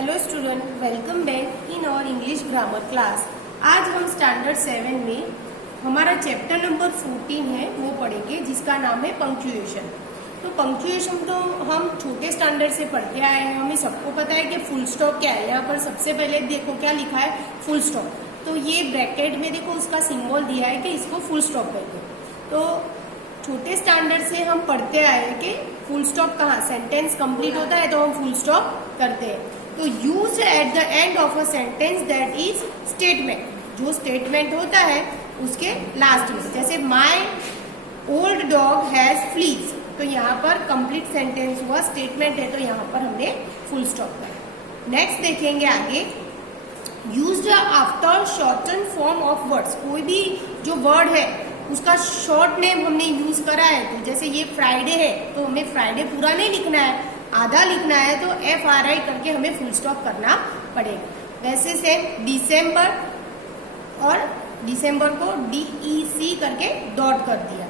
Hello student, welcome back in और English grammar class. आज हम स्टैंडर्ड 7 में हमारा चैप्टर नंबर 14 है वो पढ़ेंगे, जिसका नाम है पंक्चुएशन। तो पंक्चुएशन तो हम छोटे स्टैंडर्ड से पढ़ते आए हैं, हमें सबको पता है कि फुल स्टॉप क्या है। यहाँ पर सबसे पहले देखो क्या लिखा है, फुल स्टॉप। तो ये ब्रैकेट में देखो उसका सिंबल दिया है कि इसको फुल स्टॉप कर दो। तो छोटे स्टैंडर्ड से हम पढ़ते आए हैं कि फुल स्टॉप कहाँ, सेंटेंस कंप्लीट होता है तो हम फुल स्टॉप करते हैं। तो use eight the end of a sentence that is statement, जो स्टेटमेंट होता है उसके लास्ट में। जैसे my old dog has fleas, तो यहाँ पर कंप्लीट सेंटेंस हुआ, स्टेटमेंट है, तो यहाँ पर हमने फुल स्टॉप करा। नेक्स्ट देखेंगे आगे, used after shorten form of words. कोई भी जो वर्ड है उसका शॉर्ट नेम हमने यूज करा है। तो जैसे ये फ्राइडे है तो हमें फ्राइडे पूरा नहीं लिखना है, आधा लिखना है, तो FRI करके हमें फुल स्टॉप करना पड़ेगा। वैसे से दिसंबर, और दिसंबर को DEC करके डॉट कर दिया।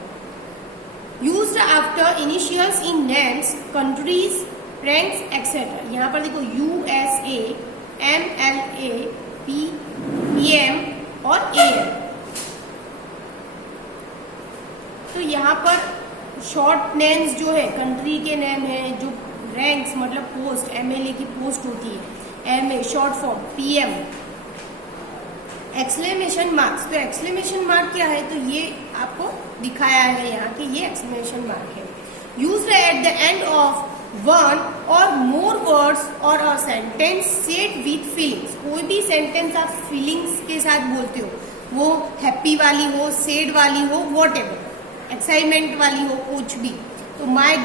यूज्ड आफ्टर इनिशियल्स इन नेम्स, कंट्रीज, फ्रेंड्स एक्सेट्रा। यहाँ पर देखो USA, MLA, PM और AM। तो यहाँ पर शॉर्ट नेम्स जो है, कंट्री के नेम है, जो रैंक्स मतलब पोस्ट, MLA की पोस्ट होती है, MA short form, PM। Exclamation marks, तो एक्सक्लेमेशन मार्क क्या है, तो ये आपको दिखाया है यहाँ कि ये एक्सक्लेमेशन मार्क है। Used at the end of one और मोर वर्ड्स और a sentence said with feelings. कोई भी सेंटेंस आप फीलिंग्स के साथ बोलते हो, वो हैप्पी वाली हो, सैड वाली हो, व्हाटएवर, एक्साइटमेंट वाली हो, कुछ भी। तो my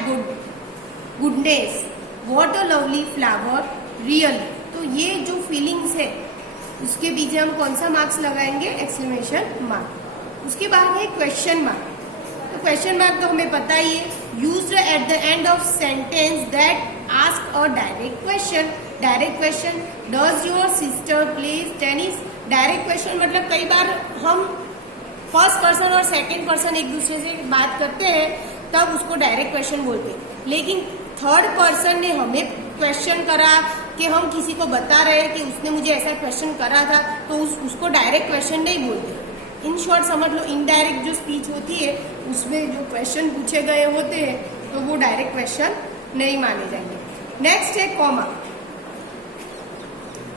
goodness, what a lovely flower, really. तो ये जो फीलिंग्स है उसके पीछे हम कौन सा मार्क्स लगाएंगे, एक्सक्लेमेशन मार्क। उसके बाद है क्वेश्चन मार्क। तो क्वेश्चन मार्क तो हमें पता ही है, used at the end of sentence that ask a direct question. Direct question, does your sister plays tennis. Direct question मतलब कई बार हम फर्स्ट पर्सन और सेकंड पर्सन एक दूसरे से बात करते हैं तब उसको डायरेक्ट क्वेश्चन बोलते हैं, लेकिन थर्ड पर्सन ने हमें क्वेश्चन करा कि हम किसी को बता रहे हैं कि उसने मुझे ऐसा क्वेश्चन करा था, तो उसको डायरेक्ट क्वेश्चन नहीं बोलते। इन शॉर्ट समझ लो, इनडायरेक्ट जो स्पीच होती है उसमें जो क्वेश्चन पूछे गए होते हैं तो वो डायरेक्ट क्वेश्चन नहीं माने जाएंगे। नेक्स्ट है कॉमा।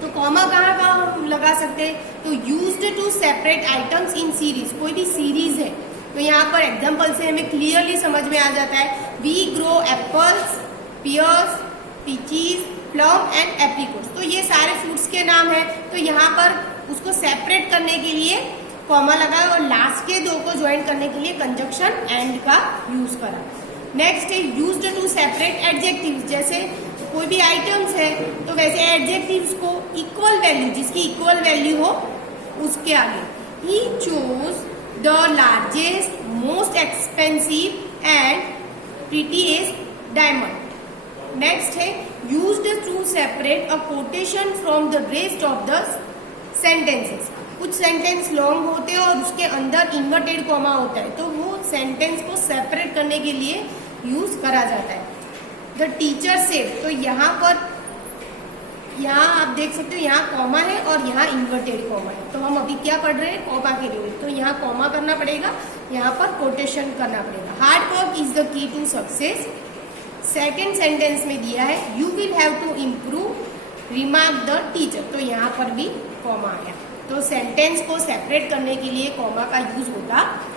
तो कॉमा कहाँ कहाँ लगा सकते हैं, तो used to separate items in series. कोई भी सीरीज है तो यहाँ पर एग्जाम्पल से हमें क्लियरली समझ में आ जाता है, we grow apples, pears, peaches, plum and apricots. तो ये सारे फ्रूट्स के नाम है, तो यहाँ पर उसको सेपरेट करने के लिए कॉमा लगा और लास्ट के दो को ज्वाइन करने के लिए कंजक्शन एंड का यूज करा। नेक्स्ट है यूज्ड टू सेपरेट एडजेक्टिव्स। जैसे कोई भी आइटम्स है तो वैसे एडजेक्टिव्स को इक्वल वैल्यू, जिसकी इक्वल वैल्यू हो उसके आगे। He chose the largest, most expensive and prettiest diamond. Next है used to separate a quotation from the rest of the sentences. कुछ सेंटेंस लॉन्ग होते हैं और उसके अंदर इन्वर्टेड कॉमा होता है, तो वो सेंटेंस को सेपरेट करने के लिए यूज करा जाता है। द टीचर सेड, तो यहाँ पर, यहाँ आप देख सकते हो यहाँ कॉमा है और यहाँ इन्वर्टेड कॉमा है, तो हम अभी क्या पढ़ रहे हैं, कॉमा के लिए, तो यहाँ कॉमा करना पड़ेगा, यहाँ पर कोटेशन करना पड़ेगा। Hard work is the key to success. Second sentence में दिया है, you will have to improve, remark the teacher, तो यहाँ पर भी कॉमा आया। तो सेंटेंस को सेपरेट करने के लिए कॉमा का यूज होता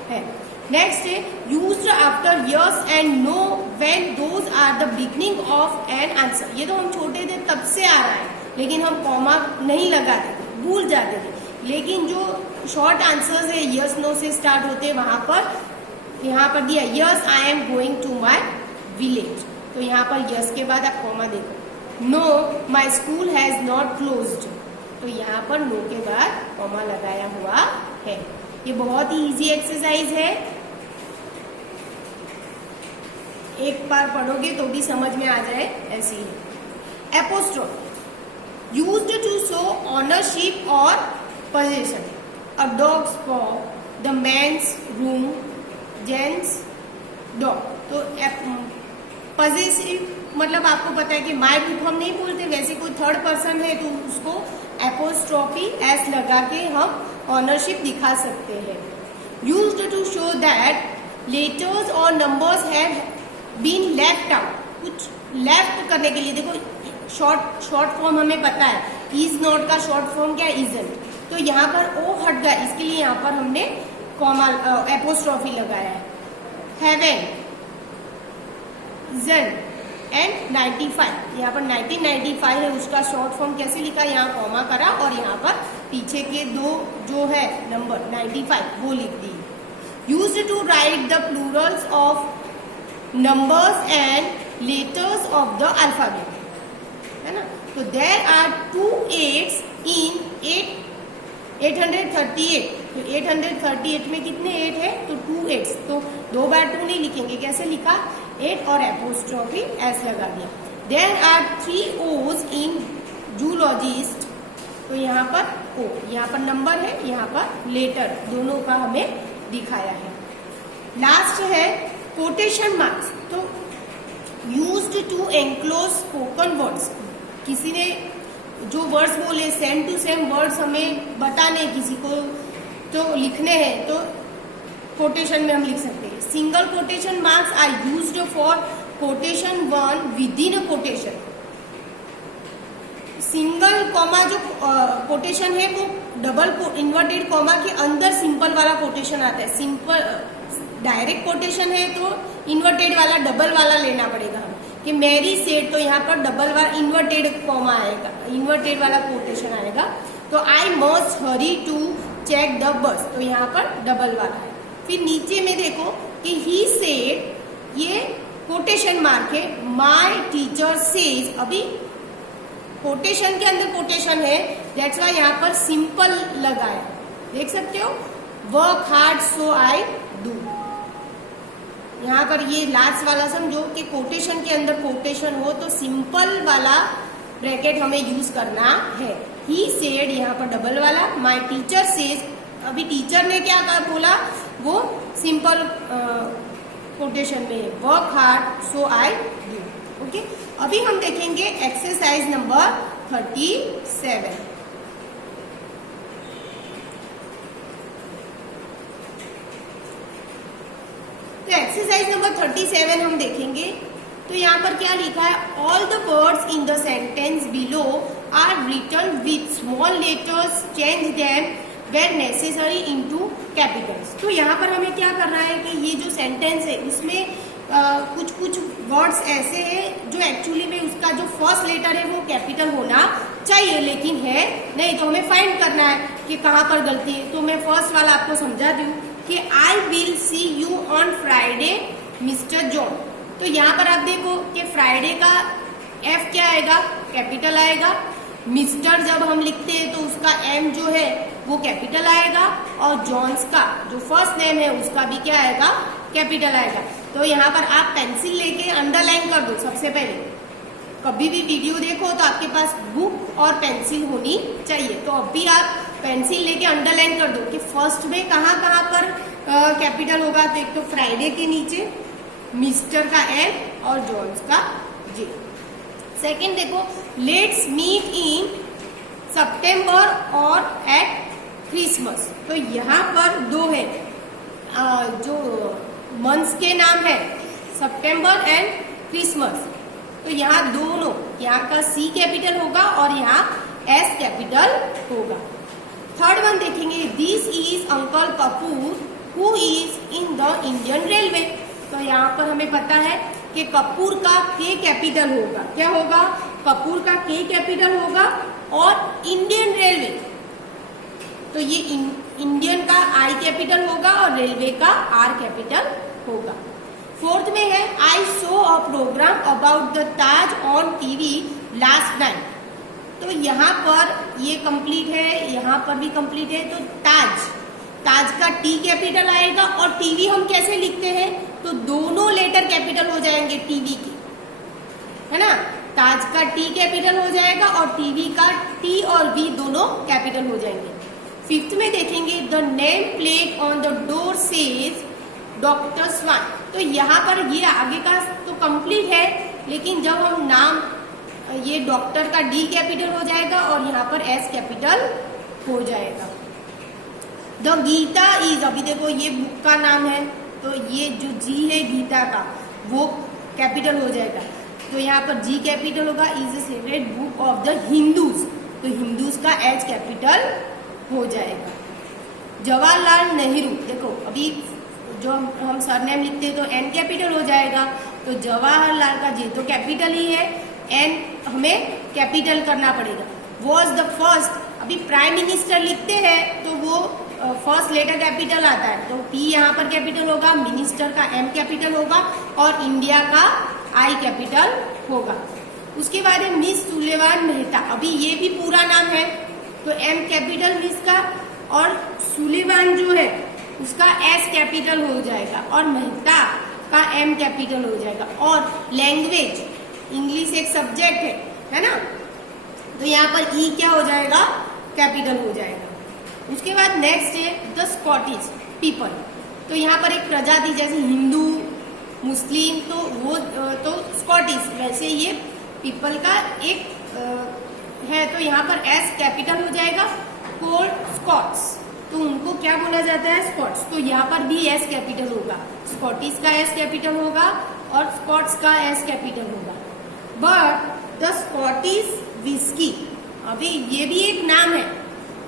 है। नेक्स्ट है used after yes and no when those are the beginning of an answer. ये तो हम छोटे थे तब से आ रहा है, लेकिन हम कॉमा नहीं लगाते थे, भूल जाते थे। लेकिन जो शॉर्ट आंसर्स है यस नो से स्टार्ट होते हैं, वहां पर यहाँ पर दिया yes I am going to my village, तो यहाँ पर यस के बाद आप कॉमा देखो। No my school has not closed, तो यहाँ पर नो के बाद कॉमा लगाया हुआ है। ये बहुत ही इजी एक्सरसाइज है, एक बार पढ़ोगे तो भी समझ में आ जाए, ऐसी है। Apostrophe, used to show ownership और position. A dog's paw, the man's room, gents dog. तो पॉजिटिव मतलब आपको पता है कि माई बुक हम नहीं बोलते, वैसे कोई थर्ड पर्सन है तो उसको एपोस्ट्रोफी एस लगा के हम ऑनरशिप दिखा सकते हैं। Used to show that letters और numbers have been left out, कुछ लेफ्ट करने के लिए। देखो शॉर्ट फॉर्म हमें पता है, इज नॉट का शॉर्ट फॉर्म क्या है, इजंट, तो यहाँ पर ओ हट गया, इसके लिए यहाँ पर हमने कॉमा एपोस्ट्रोफी लगाया है। हेवन, इजंट एंड 95, यहाँ पर 1995 है, उसका शॉर्ट फॉर्म कैसे लिखा, यहाँ कॉमा करा और यहाँ पर पीछे के दो जो है नंबर 95 वो लिख दी। Used to write the plurals of numbers and letters of the alphabet, है ना। तो देयर आर 2 8s इन 838, तो 838 में कितने 8 है, तो 2 8s, तो 2 बार 2 नहीं लिखेंगे, कैसे लिखा, 8 और एपोस्ट्रोफी एस लगा दिया। There are 3 O's in zoologist, तो यहाँ पर ओ, यहाँ पर नंबर है, यहाँ पर लेटर, दोनों का हमें दिखाया है। लास्ट है कोटेशन मार्क्स, तो used to enclose spoken words, किसी ने जो वर्ड्स बोले सेम टू सेम वर्ड्स हमें बताने, किसी को तो लिखने हैं, तो कोटेशन में हम लिख सकते हैं। Single quotation marks are used for quotation one within a quotation. Single comma जो कोटेशन है वो डबल इन्वर्टेड कॉमा के अंदर सिंपल वाला कोटेशन आता है। सिंपल डायरेक्ट कोटेशन है तो इन्वर्टेड वाला डबल वाला लेना पड़ेगा हम, कि मैरी सेड, तो यहाँ पर डबल वाला इन्वर्टेड कॉमा आएगा, इन्वर्टेड वाला कोटेशन आएगा। तो I must hurry to check the bus, तो यहाँ पर डबल वाला है। फिर नीचे में देखो कि ही सेड, ये कोटेशन मार्क है, माय टीचर सेज, अभी कोटेशन के अंदर कोटेशन है, दैट्स वाई यहाँ पर सिंपल लगा है, देख सकते हो। Work hard so I do, यहाँ पर ये लास्ट वाला समझो कि कोटेशन के अंदर कोटेशन हो तो सिंपल वाला ब्रैकेट हमें यूज करना है। ही सेड, यहाँ पर डबल वाला, माय टीचर सेज, अभी टीचर ने क्या कहा बोला, वो सिंपल कोटेशन में है, work hard so I do. Okay, अभी हम देखेंगे एक्सरसाइज नंबर 37। तो एक्सरसाइज नंबर 37 हम देखेंगे, तो यहाँ पर क्या लिखा है, all the words in the sentence below are written with small letters, change them where necessary into capitals. तो यहाँ पर हमें क्या करना है कि ये जो सेंटेंस है उसमें कुछ कुछ वर्ड्स ऐसे हैं जो एक्चुअली में उसका जो फर्स्ट लेटर है वो कैपिटल होना चाहिए, लेकिन है नहीं, तो हमें फाइंड करना है कि कहाँ पर गलती है। तो मैं फर्स्ट वाला आपको समझा दूं कि I will see you on Friday mister John. तो यहाँ पर आप देखो कि फ्राइडे का एफ क्या आएगा, कैपिटल आएगा। मिस्टर जब हम लिखते हैं तो उसका एम जो है वो कैपिटल आएगा, और जॉन्स का जो फर्स्ट नेम है उसका भी क्या आएगा, कैपिटल आएगा। तो यहाँ पर आप पेंसिल लेके अंडरलाइन कर दो। सबसे पहले कभी भी वीडियो देखो तो आपके पास बुक और पेंसिल होनी चाहिए, तो अभी आप पेंसिल लेके अंडरलाइन कर दो कि फर्स्ट में कहाँ कहाँ पर कैपिटल होगा। तो एक तो फ्राइडे के नीचे, मिस्टर का एम और जॉन्स का जे। सेकेंड देखो, लेट्स मीट इन सितंबर और एट क्रिसमस। तो यहाँ पर दो है, जो मंथ्स के नाम है सितंबर एंड क्रिसमस, तो यहाँ दोनों, यहाँ का सी कैपिटल होगा और यहाँ एस कैपिटल होगा। थर्ड वन देखेंगे, this is uncle Kapoor who is in the Indian railway. तो यहाँ पर हमें पता है कि कपूर का के कैपिटल होगा, क्या होगा, कपूर का के कैपिटल होगा, और इंडियन रेलवे तो ये इंडियन का आई कैपिटल होगा और रेलवे का आर कैपिटल होगा। फोर्थ में है, I saw a programme about the Taj on TV last night. तो यहाँ पर ये कंप्लीट है, यहाँ पर भी कंप्लीट है। तो ताज का टी कैपिटल आएगा, और टीवी हम कैसे लिखते हैं, तो दोनों लेटर कैपिटल हो जाएंगे टीवी के, है ना। ताज का टी कैपिटल हो जाएगा और टीवी का टी और वी दोनों कैपिटल हो जाएंगे। फिफ्थ में देखेंगे, the name plate on the door says doctor Swan. तो यहाँ पर ये आगे का तो कंप्लीट है, लेकिन जब हम नाम ये डॉक्टर का डी कैपिटल हो जाएगा और यहाँ पर एस कैपिटल हो जाएगा। द गीता इज, अभी देखो ये बुक का नाम है तो ये जो जी है गीता का वो कैपिटल हो जाएगा, तो यहाँ पर जी कैपिटल होगा। Is a favourite book of the Hindus, तो हिंदूज का एच कैपिटल हो जाएगा। जवाहरलाल नेहरू, देखो अभी जो हम सरनेम लिखते हैं तो एन कैपिटल हो जाएगा, तो जवाहरलाल का जे तो कैपिटल ही है, एन हमें कैपिटल करना पड़ेगा। वॉज द फर्स्ट, अभी प्राइम मिनिस्टर लिखते हैं तो वो फर्स्ट लेटर कैपिटल आता है, तो पी यहाँ पर कैपिटल होगा, मिनिस्टर का एम कैपिटल होगा और इंडिया का आई कैपिटल होगा। उसके बाद है मिस सुलेवान मेहता, अभी ये भी पूरा नाम है तो एम कैपिटल मिस का, और सुलेवान जो है उसका एस कैपिटल हो जाएगा और मेहता का एम कैपिटल हो जाएगा। और लैंग्वेज, इंग्लिश एक सब्जेक्ट है ना, तो यहाँ पर ई क्या हो जाएगा, कैपिटल हो जाएगा। उसके बाद नेक्स्ट है द स्कॉटिश पीपल, तो यहाँ पर एक प्रजाति जैसे हिंदू मुस्लिम तो वो तो स्कॉटिश, वैसे ये पीपल का एक है तो यहाँ पर एस कैपिटल हो जाएगा। कोल्ड स्कॉट्स, तो उनको क्या बोला जाता है, स्कॉट्स, तो यहाँ पर भी एस कैपिटल होगा, स्कॉटिश का एस कैपिटल होगा और स्कॉट्स का एस कैपिटल होगा। बट द स्कॉटिश विस्की, अभी ये भी एक नाम है,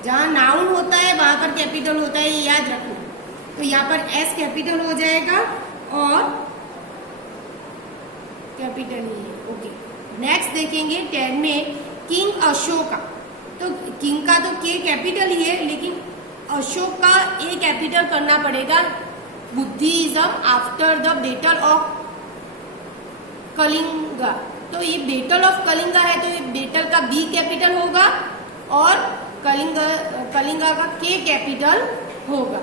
जहाँ नाउन होता है वहां पर कैपिटल होता है, ये याद रखो, तो यहाँ पर एस कैपिटल हो जाएगा और कैपिटल ही है। ओके, नेक्स्ट देखेंगे 10 में किंग अशोका, तो किंग का तो के कैपिटल ही है लेकिन अशोक का ए कैपिटल करना पड़ेगा। Buddhism after the battle of Kalinga, तो ये बैटल ऑफ कलिंगा है तो ये बैटल का बी कैपिटल होगा और कलिंगा का के कैपिटल होगा।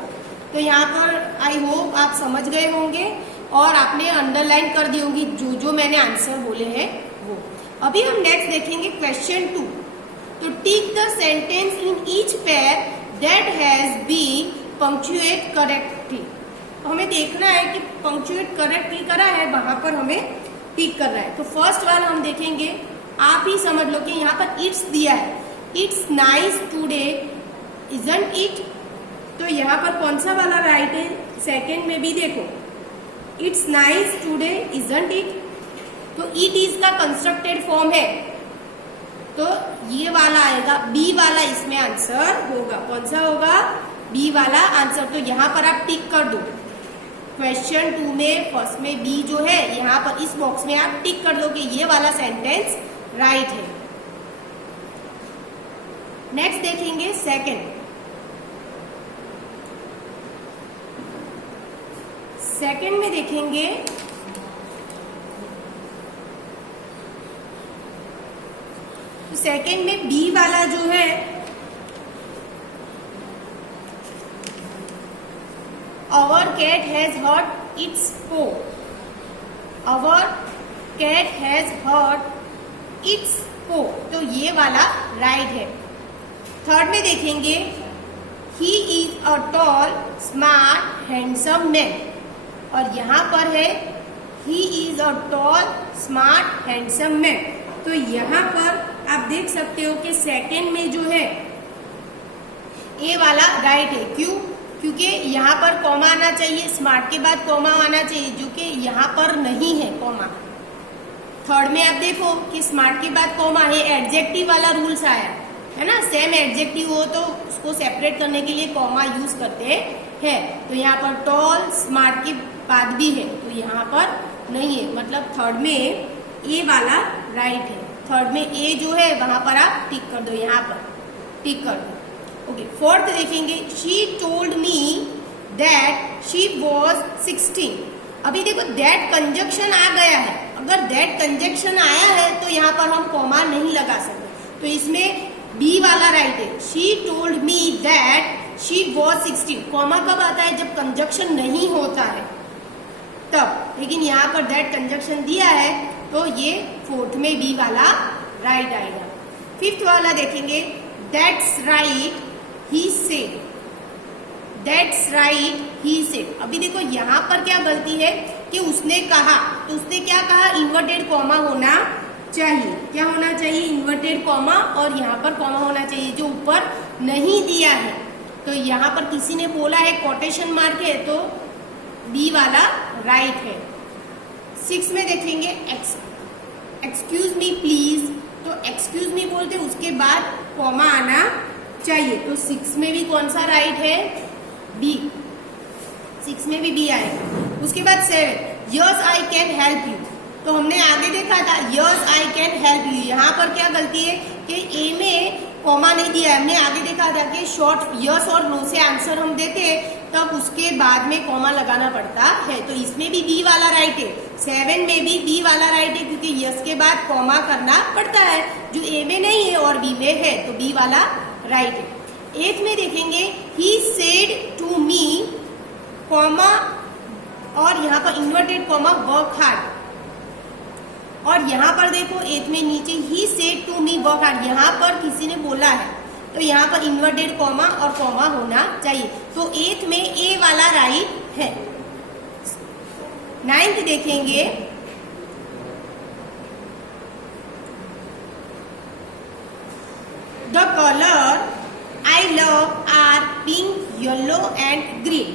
तो यहाँ पर आई होप आप समझ गए होंगे और आपने अंडरलाइन कर दी होगी जो जो मैंने आंसर बोले हैं वो। अभी हम नेक्स्ट देखेंगे क्वेश्चन 2, तो tick the sentence in each pair that has been punctuate correctly, हमें देखना है कि पंक्चुएट करेक्टली करा है वहां पर हमें टिक करना है। तो फर्स्ट वाला हम देखेंगे, आप ही समझ लो कि यहाँ पर इट्स दिया है, it's nice today isn't it, तो यहाँ पर कौन सा वाला राइट है, सेकेंड में भी देखो it's nice today isn't it, तो इट इज का कंस्ट्रक्टेड फॉर्म है तो ये वाला आएगा, बी वाला इसमें आंसर होगा। कौन सा होगा, बी वाला आंसर, तो यहाँ पर आप टिक कर दो। क्वेश्चन 2 में फर्स्ट में बी जो है यहाँ पर इस बॉक्स में आप टिक कर दो कि ये वाला सेंटेंस राइट है। नेक्स्ट देखेंगे सेकंड में देखेंगे तो सेकंड में बी वाला जो है Our cat has hurt its paw. Our cat has hurt its paw. तो ये वाला राइट है। थर्ड में देखेंगे He is a tall, smart, handsome man. और यहाँ पर है He is a tall, smart, handsome man. तो यहाँ पर आप देख सकते हो कि सेकंड में जो है ए वाला राइट है। क्यों? क्योंकि यहाँ पर कॉमा आना चाहिए, स्मार्ट के बाद कॉमा आना चाहिए, जो कि यहाँ पर नहीं है कॉमा। थर्ड में आप देखो कि स्मार्ट के बाद कॉमा है, एडजेक्टिव वाला रूल्स आया है ना, सेम एडजेक्टिव हो तो उसको सेपरेट करने के लिए कॉमा यूज करते हैं। तो यहाँ पर टॉल स्मार्ट के बाद भी है तो यहाँ पर नहीं है, मतलब थर्ड में ए वाला राइट है। थर्ड में ए जो है वहां पर आप टिक कर दो, यहाँ पर टिक कर दो। ओके, फोर्थ देखेंगे she told me that she was 16। अभी देखो दैट कंजक्शन आ गया है, अगर दैट कंजक्शन आया है तो यहाँ पर हम कॉमा नहीं लगा सकते, तो इसमें बी वाला राइट है। She told me that she was 16। Comma कब आता है, जब कंजक्शन नहीं होता है तब, लेकिन यहाँ पर दैट कंजक्शन दिया है तो ये फोर्थ में बी वाला राइट आएगा। फिफ्थ वाला देखेंगे that's right he said. That's right he said. अभी देखो यहाँ पर क्या गलती है कि उसने कहा, तो उसने क्या कहा, इन्वर्टेड कॉमा होना चाहिए। क्या होना चाहिए, इन्वर्टेड कॉमा, और यहाँ पर कॉमा होना चाहिए जो ऊपर नहीं दिया है। तो यहाँ पर किसी ने बोला है कोटेशन मार्क है, तो बी वाला राइट है। 6 में देखेंगे एक्सक्यूज मी प्लीज, तो एक्सक्यूज मी बोलते उसके बाद कॉमा आना चाहिए। तो 6 में भी कौन सा राइट है, बी। 6 में भी बी आएगा। उसके बाद 7 yes I can help you, तो हमने आगे देखा था yes I can help you. यहाँ पर क्या गलती है कि ए में कॉमा नहीं दिया है। हमने आगे देखा था कि शॉर्ट यस और नो से आंसर हम देते हैं तब उसके बाद में कॉमा लगाना पड़ता है। तो इसमें भी बी वाला राइट है। 7 में भी बी वाला राइट है क्योंकि यस के बाद कॉमा करना पड़ता है जो ए में नहीं है और बी में है, तो बी वाला राइट है। 8 में देखेंगे he said to me comma, और यहाँ पर इन्वर्टेड कॉमा वर्क हार्ड, और यहाँ पर देखो 8 में नीचे he said to me work hard, यहाँ पर किसी ने बोला है तो यहाँ पर इन्वर्टेड कॉमा और कॉमा होना चाहिए। तो 8 में ए वाला राइट है। 9th देखेंगे the colour I love are pink yellow and green.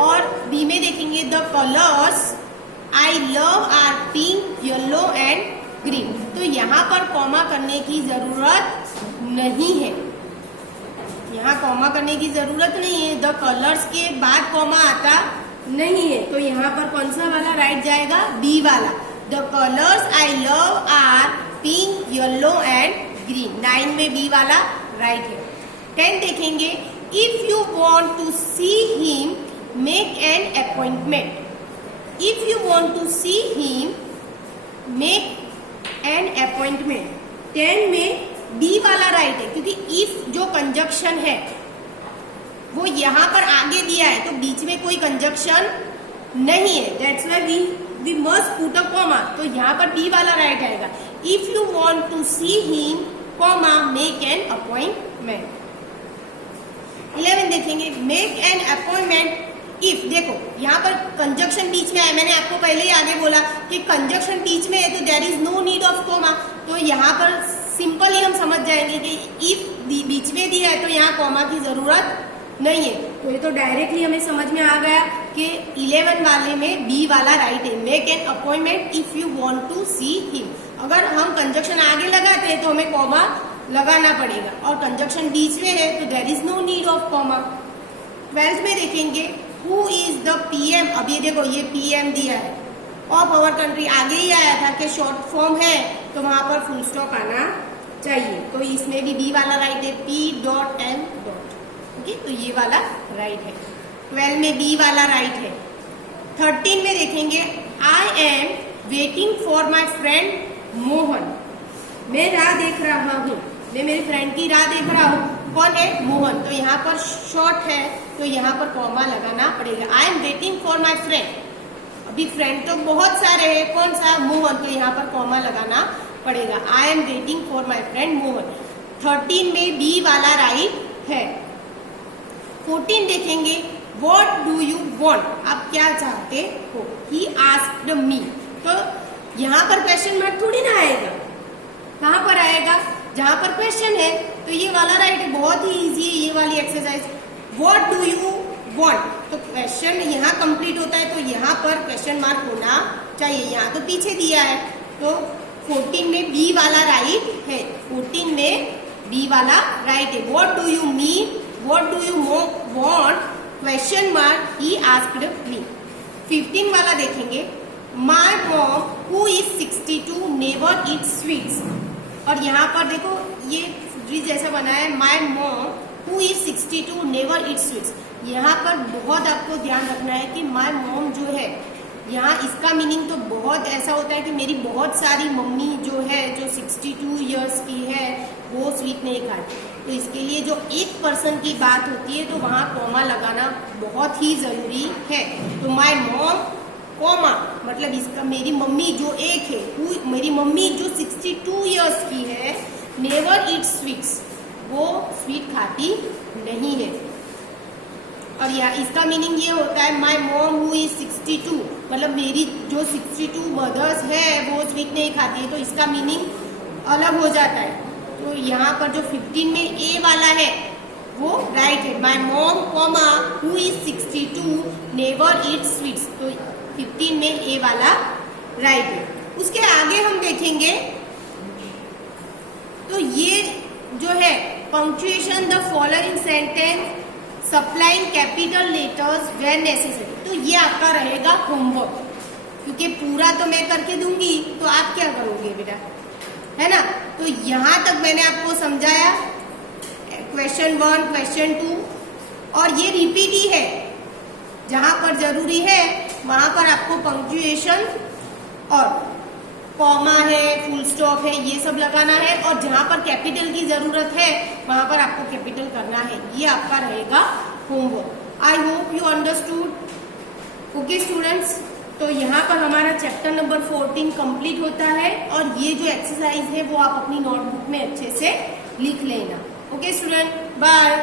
और बी में देखेंगे the colours I love are pink yellow and green. तो यहाँ पर कॉमा करने की जरूरत नहीं है, यहाँ कॉमा करने की जरूरत नहीं है। द कलर्स के बाद कॉमा आता नहीं है, तो यहाँ पर कौन सा वाला राइट जाएगा, बी वाला। The colours I love are pink yellow and green. 9 में बी वाला राइट है। 10 देखेंगे if you want to see him make an appointment. If you want to see him make an appointment. 10 में B वाला right है क्योंकि if जो conjunction है वो यहाँ पर आगे दिया है, तो बीच में कोई कंजक्शन नहीं है, that's why we must put a comma. तो यहाँ पर बी वाला राइट आएगा। If you want to see him comma make an appointment. 11 देखेंगे मेक एन अपॉइंटमेंट इफ। देखो यहाँ पर कंजक्शन बीच में है, मैंने आपको पहले ही आगे बोला कि कंजक्शन बीच में है तो there is no need of comma. तो यहाँ पर सिंपली हम समझ जाएंगे कि इफ बीच में दिया है तो यहाँ कॉमा की जरूरत नहीं है। तो ये तो डायरेक्टली हमें समझ में आ गया कि 11 वाले में बी वाला राइट है, make an appointment if you want to see him. अगर हम कंजक्शन आगे लगाते हैं तो हमें कॉमा लगाना पड़ेगा, और कंजक्शन बीच में है तो there is no need of comma. 12th में देखेंगे हु इज द पीएम। अब ये देखो ये पीएम दिया है ऑफ आवर कंट्री, आगे ही आया था कि शॉर्ट फॉर्म है तो वहां पर फुल स्टॉप आना चाहिए। तो इसमें भी बी वाला राइट है, P.M. ओके, तो ये वाला राइट है। 12 में बी वाला राइट है। 13 में देखेंगे I am waiting for my friend Mohan. मैं राह देख रहा हूँ, मैं मेरे फ्रेंड की राह देख रहा हूँ। कौन है, मोहन। तो यहाँ पर शॉर्ट है तो यहाँ पर कॉमा लगाना पड़ेगा। I am waiting for my friend. अभी फ्रेंड तो बहुत सारे हैं, कौन सा, मोहन, तो यहाँ पर कॉमा लगाना पड़ेगा। I am waiting for my friend Mohan. 13 में बी वाला राइट है। 14 देखेंगे व्हाट डू यू वांट, आप क्या चाहते हो। He asked me. तो यहाँ पर क्वेश्चन मार्क थोड़ी ना आएगा, कहाँ पर आएगा, जहां पर क्वेश्चन है। तो ये वाला राइट है, बहुत ही इजी है ये वाली exercise. What do you want, तो क्वेश्चन यहाँ कंप्लीट होता है तो यहाँ पर क्वेश्चन मार्क होना चाहिए। यहाँ तो पीछे दिया है, तो 14 में बी वाला राइट है। 14 में बी वाला राइट है। What do you mean, what do you want, question mark, he asked me. 15 वाला देखेंगे my mom who is 62 never eat sweets. और यहाँ पर देखो ये ब्रिज जैसा बना है, my mom who is 62 never eat sweets. यहाँ पर बहुत आपको ध्यान रखना है कि माय मॉम जो है, यहाँ इसका मीनिंग तो बहुत ऐसा होता है कि मेरी बहुत सारी मम्मी जो है जो 62 इयर्स की है वो स्वीट नहीं खाती। तो इसके लिए जो एक पर्सन की बात होती है तो वहाँ कॉमा लगाना बहुत ही जरूरी है। तो माय मॉम कॉमा मतलब इसका मेरी मम्मी जो एक है, मेरी मम्मी जो 62 इयर्स की है, नेवर ईट स्वीट्स। वो स्वीट खाती नहीं है। और इसका मीनिंग ये होता है माई मॉम हु इज 62, मतलब मेरी जो 62 मदर्स है वो स्वीट नहीं खाती है, तो इसका मीनिंग अलग हो जाता है। तो यहाँ पर जो 15 में ए वाला है वो राइट है। My mom comma who is 62 never eat sweets, तो 15 में ए वाला राइट है। उसके आगे हम देखेंगे तो ये जो है punctuation the following sentence supplying capital letters where necessary, तो ये आपका रहेगा होमवर्क, क्योंकि पूरा तो मैं करके दूंगी तो आप क्या करोगे बेटा, है ना। तो यहाँ तक मैंने आपको समझाया क्वेश्चन 1, क्वेश्चन 2, और ये रिपीट ही है। जहां पर जरूरी है वहां पर आपको पंक्चुएशन और कॉमा है, फुल स्टॉप है, ये सब लगाना है, और जहां पर कैपिटल की जरूरत है वहां पर आपको कैपिटल करना है। ये आपका रहेगा homework. I hope you understood. Okay students, तो यहाँ पर हमारा चैप्टर नंबर 14 कंप्लीट होता है, और ये जो एक्सरसाइज है वो आप अपनी नोटबुक में अच्छे से लिख लेना। Okay student, bye.